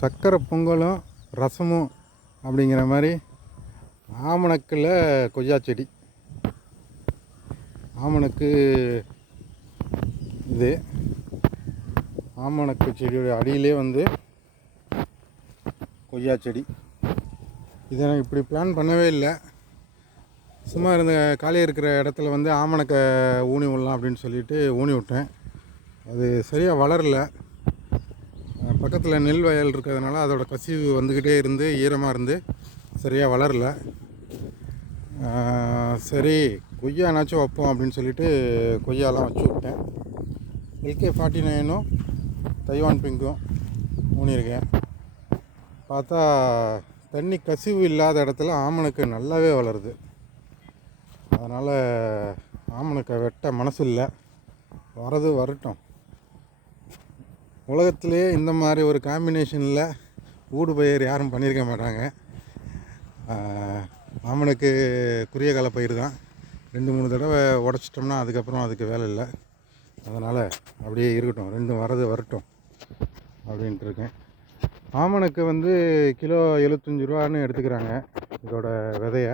சக்கரை பொங்கலும் ரசமும் அப்படிங்கிற மாதிரி ஆமணக்கில் கொய்யா செடி. ஆமணக்கு இது. ஆமணக்கு செடியோட அடியிலே வந்து கொய்யா செடி. இதை நான் இப்படி பிளான் பண்ணவே இல்லை. சும்மா இருந்த காலியாக இருக்கிற இடத்துல வந்து ஆமணக்கை ஊனி விடலாம் அப்படின்னு சொல்லிட்டு ஊனி விட்டேன். அது சரியாக வளரல. பக்கத்தில் நெல் வயல் இருக்கிறதுனால அதோட கசிவு வந்துக்கிட்டே இருந்து ஈரமாக இருந்து சரியாக வளரல. சரி கொய்யானாச்சும் வைப்போம் அப்படின்னு சொல்லிட்டு கொய்யாலாம் வச்சு விட்டேன். எல்கே ஃபார்ட்டி நைனும் தைவான் பிங்கும் ஊனியிருக்கேன். பார்த்தா தண்ணி கசிவு இல்லாத இடத்துல ஆமணுக்கு நல்லாவே வளருது. அதனால் ஆமணக்கை வெட்ட மனசு இல்லை வரது வரட்டும். உலகத்திலே இந்த மாதிரி ஒரு காம்பினேஷனில் ஊடு பயிர் யாரும் பண்ணியிருக்க மாட்டாங்க. மாமனுக்கு குறுகிய கால பயிர் தான். ரெண்டு மூணு தடவை உடச்சிட்டோம்னா அதுக்கப்புறம் அதுக்கு வேலை இல்லை. அதனால் அப்படியே இருக்கட்டும். ரெண்டும் வரது வரட்டும் அப்படின்ட்டு இருக்கேன். மாமனுக்கு வந்து கிலோ எழுபத்தஞ்சி ரூபான்னு எடுத்துக்கிறாங்க. இதோட விதைய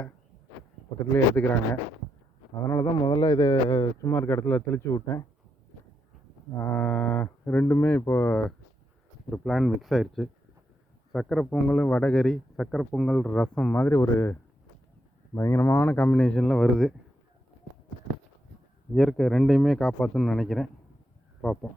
பக்கத்துலேயே எடுத்துக்கிறாங்க. அதனால தான் முதல்ல இதை சும்மா இருக்க இடத்துல தெளித்து விட்டேன். ரெண்டுமே இப்போ ஒரு பிளான் மிக்ஸ் ஆயிடுச்சு சக்கரை பொங்கல் வடகறி சக்கரை பொங்கல் ரசம் மாதிரி ஒரு பயங்கரமான காம்பினேஷனில் வருது. இயற்கை ரெண்டையுமே காப்பாற்றுன்னு நினைக்கிறேன். பார்ப்போம்.